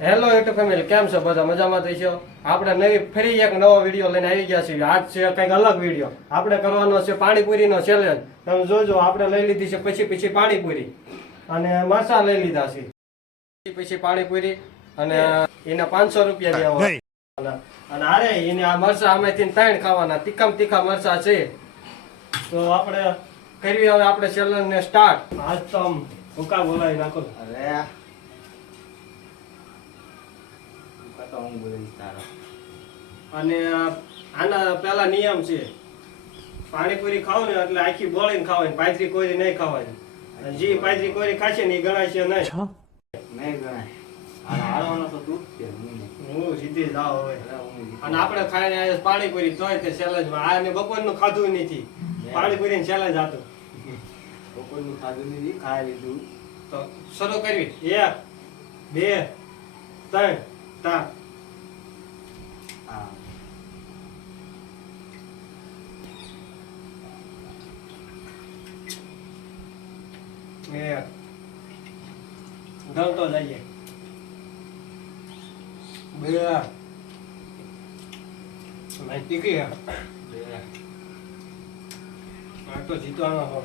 Hello YouTube family કેમ છો? બધા મજામાં થઈ છો? આપણે નવી ફરી એક નવો વીડિયો લઈને આવી ગયા છીએ. આજ છે કંઈક અલગ વીડિયો આપણે કરવાનો છે પાણીપુરીનો ચેલેન્જ તમે જોજો આપણે લઈ લીધી છે પછી પછી પાણીપુરી. અને માસા લઈ લીધા છે. પછી પછી પાણીપુરી અને એના પાંચસો રૂપિયા દેવા અને અરે એને આ મરચા આમાંથી ત્રણ ખાવાના. તીખામ તીખા મરચા છે. તો આપણે કરવી હવે આપણે ચેલેન્જ ને સ્ટાર્ટ આજ તો આમ ભૂકા બોલાવી નાખો. અરે અને આના પેલા નિયમ છે પાણીપુરી ખાવ ને એટલે આખી બોળીને ખાવાની પાયત્રી કોઈ નહીં ખાવાની. અને જે પાયત્રી કોઈ ખાશે ને એ ગણાશે નહીં. નહીં ગણાય. આ હારવાનો તો દુઃખ છે હું. સીધી જાવ હવે. અરે હું નહીં. અને આપણે ખાઈને આવ્યા પાણીપુરી તોય તે ચેલેન્જમાં આને બપોરનું ખાધું નથી. પાણીપુરી ચેલેન્જ હતું બપોરનું ખાધું નથી ખાઈ લીધું. તો શરૂ કરવી. એક બે ત્રણ ચાર એક ગણતો જઈએ બે. કઈ બે. આ તો જીતવાનો હો.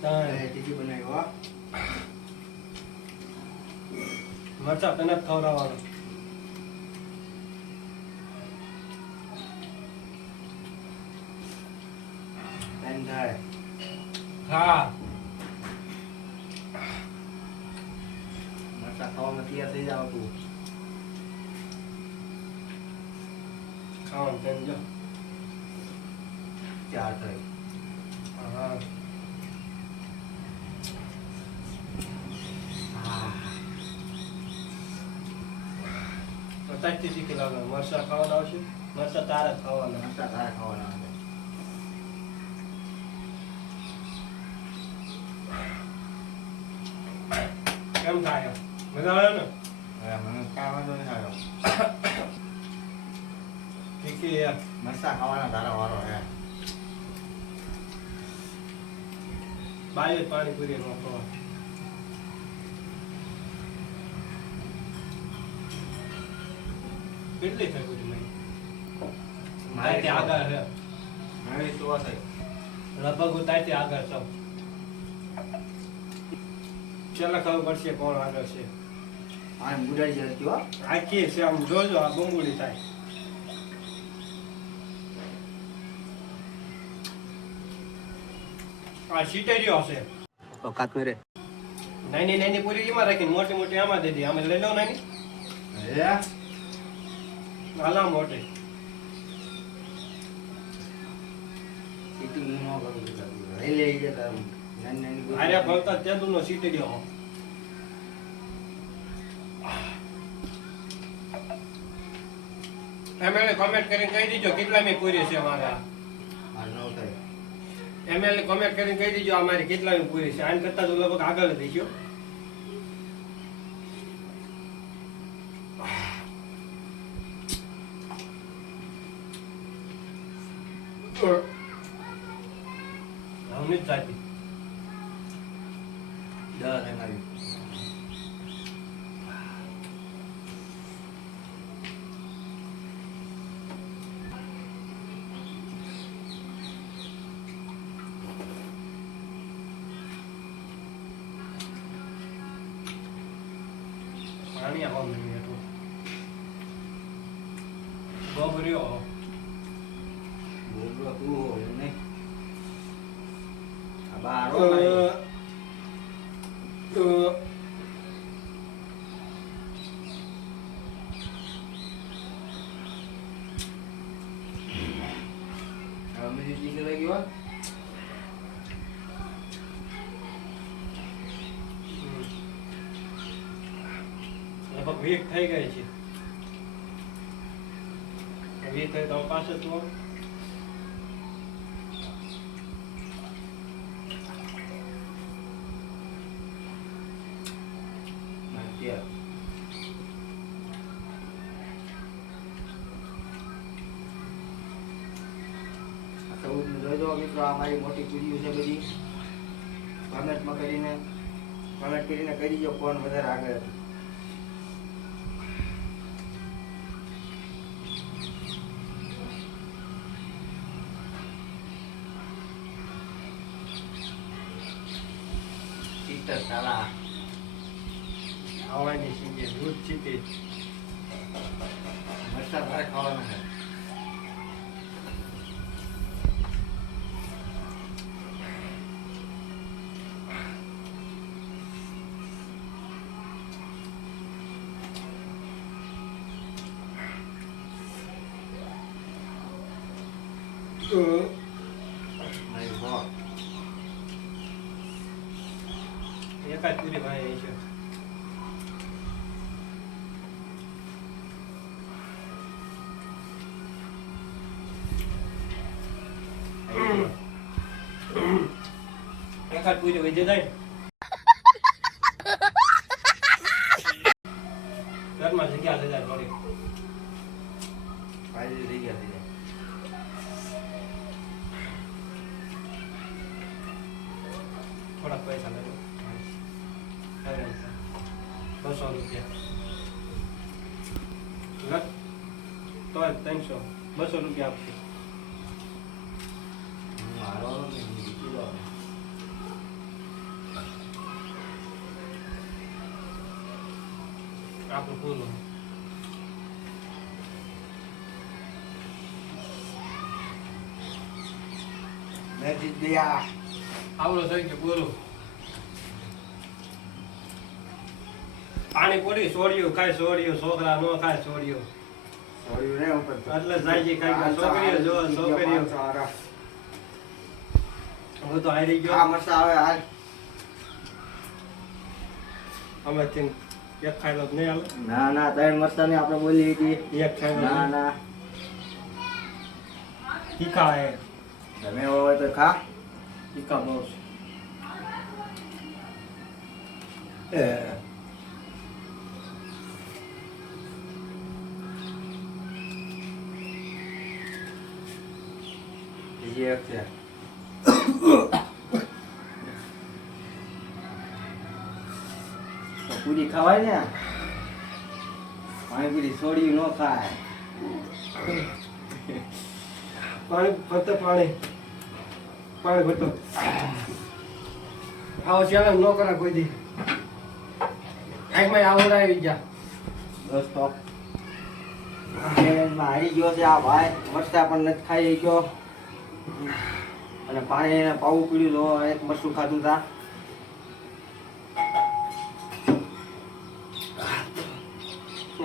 ત્રણ. અરે ટીકી બનાવી હો. મરચા તને ખવડાવવાનો ટાઈમ થાય હા મરચા ખાવામાં તૈયાર થઈ જાવ તું ખાવાનું તેમ જો ચાર થઈ હા પચાસથી શીખી લાગે મરચા ખાવાના આવશે મરસા તારા ખાવાના મરચા તારે ખાવાના છે કેમ થાય મજા આવે ને અરે મને કાંઈ વાંધો નહીં આવ્યો. તીખી યાર. મરચા ખાવાના તારા વારો હે બાય પાણીપુરી નો ખવા. કેટલી થઈ પૂરી મહી? તાઈથી આગળ છે મારી તો થાય લગભગ હું તાઈથી આગળ છું ચાલો ખબર પડશે કોણ આગળ છે. આ બુડાઈ જાય હો. આખી છે આમ જોજો આ બંગુડી થાય. આ સીટેરિયો હશે. ઓકાત મેરે નાની નાની પૂરી એમાં રાખીને મોટી મોટી આમાં દે દે. આમાં લઈ લો નાની. હે? હાલા મોટી. સીટી નો કરું લઈ લઈ ગયા તારું નાની નાની ગોળી. આર્યા ભણતા તેદુ નો સીટેરિયો એમએલએ કોમેન્ટ કરીને કહી દીજો કેટલા મી પૂરી છે મારા? એમએલએ કોમેન્ટ કરીને કહી દીજો અમારી કેટલા મી પૂરી છે? આન કરતા તો લગભગ આગળ થઈ ગયો. હું નથી થતી દસ થાય મારી પાણી આવો મને એટલું બબર્યો બોલો તું હો એમ નહીં આ બારો ભાઈ. હવે મેં જે ટીકી લઈ ગયો લગભગ વીક થઈ ગઈ છે. વીક થઈ તો પાસે તો. આ મારી મોટી પૂરીઓ છે બધી. કમેન્ટમાં કરીને કમેન્ટ કરીને કરી દો કોણ વધારે આગળ ચિત્તર સાલા ખાવાની શીંગે દૂધ ચીતી મરચાં મારે ખાવાના છે નહીં હો એકાદ પૂરી ભાઈ છે એકાદ પૂરી વધી જાય ઘરમાં જગ્યા લઈ જાય થોડી ફાયદો થઈ ગયા થઈ જાય થોડાક પૈસા લઈ બસો રૂપિયા. તો ત્રણસો. બસો રૂપિયા આપશે. આપણું પૂરું મેં જીતી ગયા. આવડો થઈ ગયો પૂરું પાણી પૂરી છોડ્યું ખાય છોડ્યું છોકરા નો ખાય તો. એટલે જાય છે કાંઈક છોકરીઓ જો છોકરીઓ. હું તો હારી આ ગયો આવે હાલ. અમે થી એક ખાઈ લો તો નહીં હાલે? ના ના ત્રણ મરચાં ની આપણે બોલી હતી. એક ખાઈ ના ના. તીખા હે તમે હોય તો ખા. તીખા બહુ. છે છે તો પૂરી ખવાય ને? પાણીપુરી છોડી ન ખાય. પાણી ફરતો પાણી. પાણી ફરતો. આવો ચેલેન્જ ન કરા કોઈ દી. આંખમાં આવડા આવી ગયા દોસ્તો આવી ગયો છે આ ભાઈ. મરચા પણ નથી ખાઈ ગયો અને પાણી એને પાવું પીડ્યું તો એક મરચું ખાધું તા.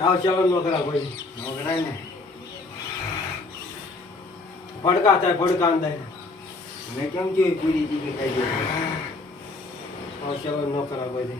આવો ચેલેન્જ ન કરા કોઈ. ન કરાય ને. ભડકા થાય ભડકા અંદર મેં કેમ જોઈ પૂરી ચીકી ખાઈ ગયો આવો ચેલેન્જ ન કરા કોઈ.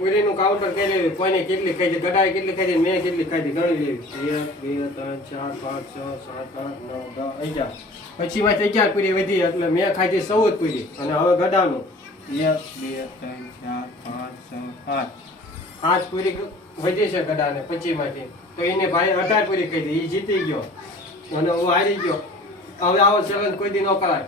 આપણે કાઉન્ટર કરી લેવું. કોઈને કેટલી ખાઈ છે ગડાએ કેટલી ખાઈ છે, મેં કેટલી છે, ગણી લેવી. એક, બે, ત્રણ, ચાર, પાંચ, છ, સાત, આઠ, નવ, દસ, અગિયાર. પછી વાત અગિયાર પૂરી વધી, એટલે મેં ખાઈ છે ચૌદ પૂરી. અને હવે ગડાનું એક, બે, ત્રણ, ચાર, પાંચ, છ, સાત. પાંચ પૂરી વધી છે ગડાને પછી માંથી તો એને ભાઈ અઢાર પૂરી ખાઈ દે એ જીતી ગયો. અને હું હારી ગયો. હવે આવો ચેલેન્જ કોઈ દી ન કરાય.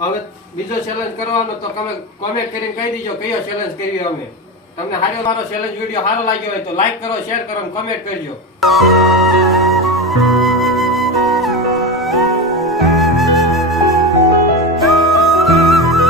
હવે બીજો ચેલેન્જ કરવાનો, તો તમે કોમેન્ટ કરીને કહી દીજો, કયો ચેલેન્જ કરવી અમે? તમને હારો મારો ચેલેન્જ વીડિયો સારો લાગ્યો હોય તો લાઈક કરો શેર કરો કોમેન્ટ કરજો.